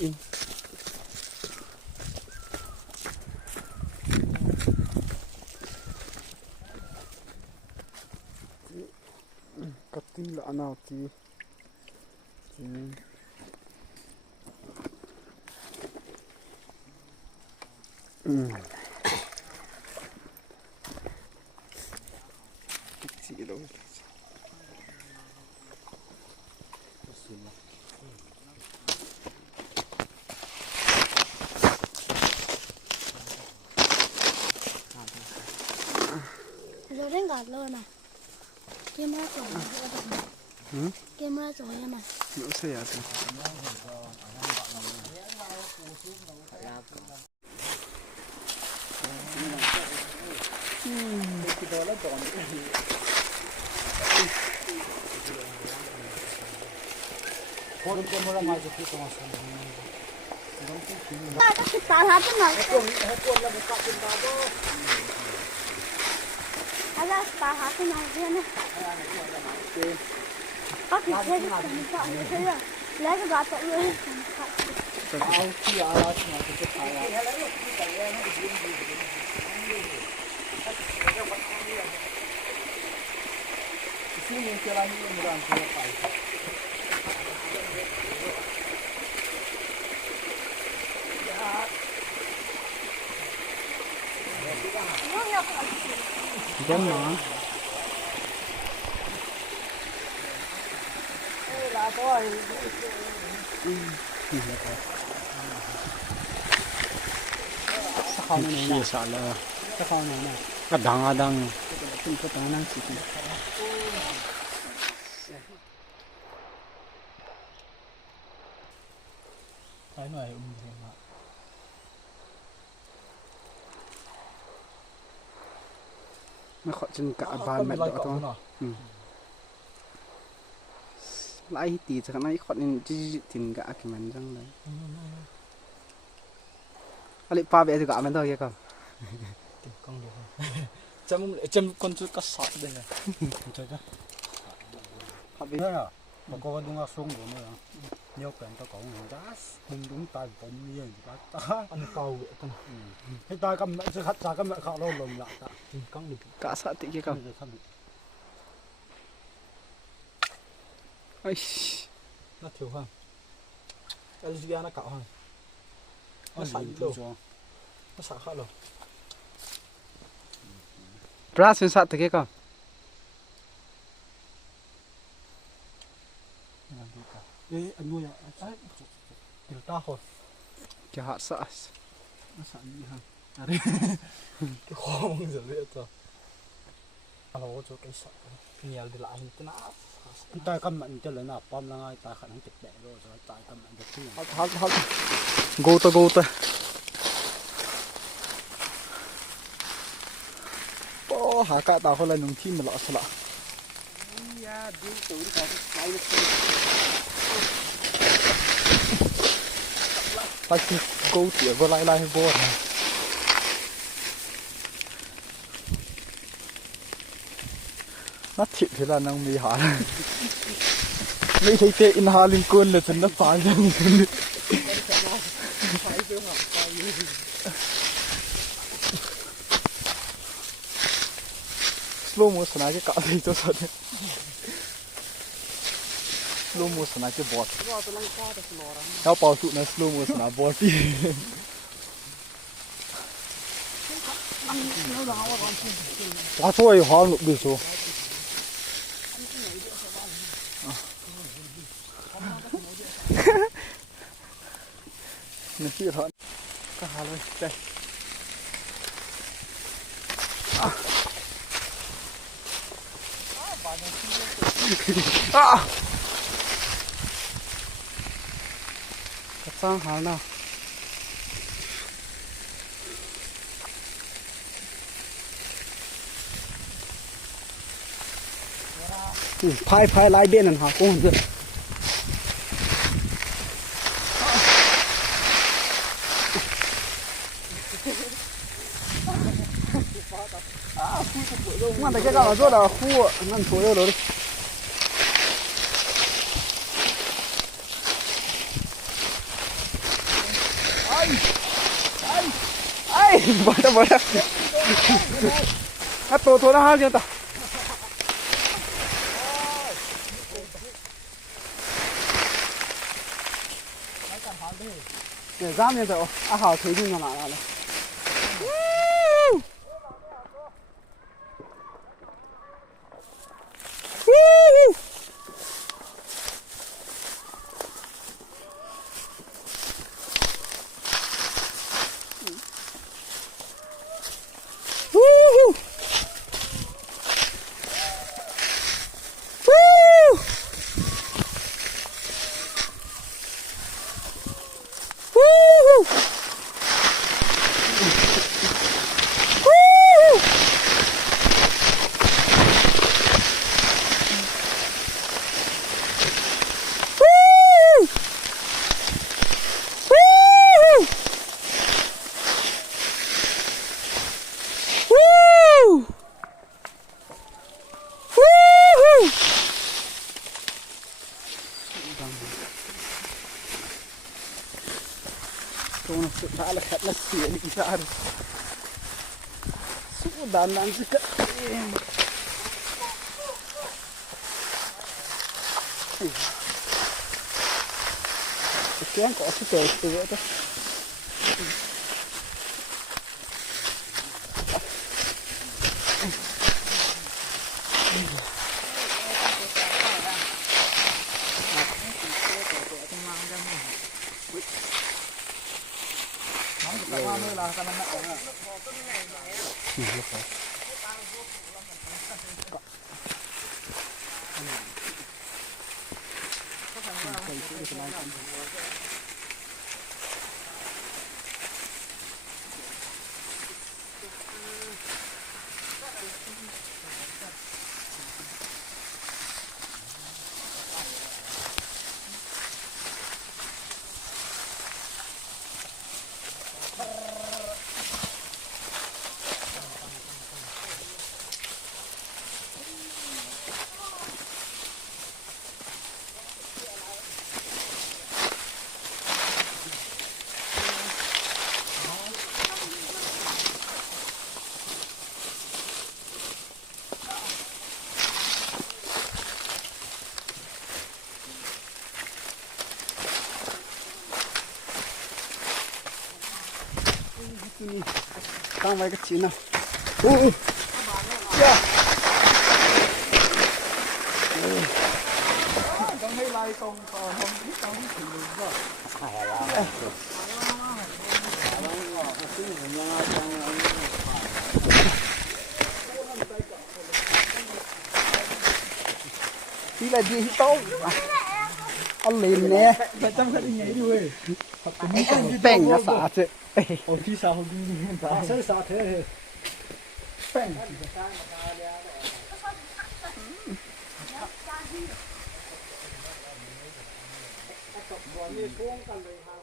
อิงกติละอันเอาทีสีลงเราเล่นกันเลยนะเกมอะไรสวยเกมอะไรสวยนะอยู่เสียสิตาทับเป็นหนังอะไรตาทับเป็นหนังเพื่อนนะก็ผิดเล่นกันก็ไม่ใช่เลยแล้วก็รัดตัวเลยเอาที่อะไรมาจะถ่ายที่มีอะไรนี่มันร้านที่ไปยังหนาเข้าในนี้สั่นเลยจะเข้าในนี้ก็ดังอ่ะดังขึ้นก็ต้องนั่งสิใช้หน่อยไม่ขอจนกะบานไม่ได้ตัวไล่ตีจากนั้นขอนี่จีจินกะกี่มันจังเลยอะไรป้าเบะจะกะมันตัวเยอะก็ติดกล้องเดียวจำคนจุดก็สอดเลยใช่จ้ะขับไปได้อะบอกว่าดูว่าส่งผมเลยอ่ะเดี๋ยวกันตะกองจ้ามึงดูตายผมเยี่ยมจ้าตาอันเก่ากันให้ตายก็จะขัดตาก็ไม่เข้าเราลงละจ้ะกล้องดิกะสติกี่ก็ไอ้น่าเที่ยวฮะอะไรสิอาน่าเก่าฮะมาใส่โลมาใส่ข้าวโลปลาสินสัตว์ตะกี้ก็อันนู้นอ่ะเดี๋ยวตาหดจะหาสัสมาใส่นี่ฮะอะไรข้อมึงจะเรียกตัวเราจะไปสักเนี่ยเดี๋ยวละหินน่าตายก็มันจะเลยนะป้อมละไงตายขันทั้งติดแดดด้วยจะตายก็มันจะที่ฮัทกูตะโอ้หากะตาคนละหนึ่งที่มันละสละไปที่กูเตี๋ยวก็ไล่ให้โบดนัดถิ่นที่เรานั่งมีหาไม่ใช่เตะอินฮาลิงกุนเลยฉันนับสายยังกุนสโลโมชั่นอะไรก็อะไรตัวสัตว์สโลโมชั่นอะไรบอสแล้วเป่าสุดนะสโลโมชั่นบอสที่ว่าช่วยหาลูกบิสูนี่ที่ถอนก็หาเลยใจกระซังหาหน้าพายลายเบี้ยนั่นหากุ้งเยอะมันแต่แค่ก็做的户那左右的 뭐다 아 또 돌아가겠다 네, 라면도 아하 되는 건 안 하네. Kung nalakat na siya ni Isar. Sudan lang siya. Kaya ko sa test ito. Tang mai cái chín nào. Ui. Yeah. Con mấy lai con không biết con thì được rồi. Tí là gì tốt. Ăn liền nè. Tại trong cái đi nhảy đuôi. Bèn nó xả chứ. Ồ thì sao không đi xả. Sao xả thế? Bèn. Hãy subscribe cho kênh Ghiền Mì Gõ để không bỏ lỡ những video hấp dẫn.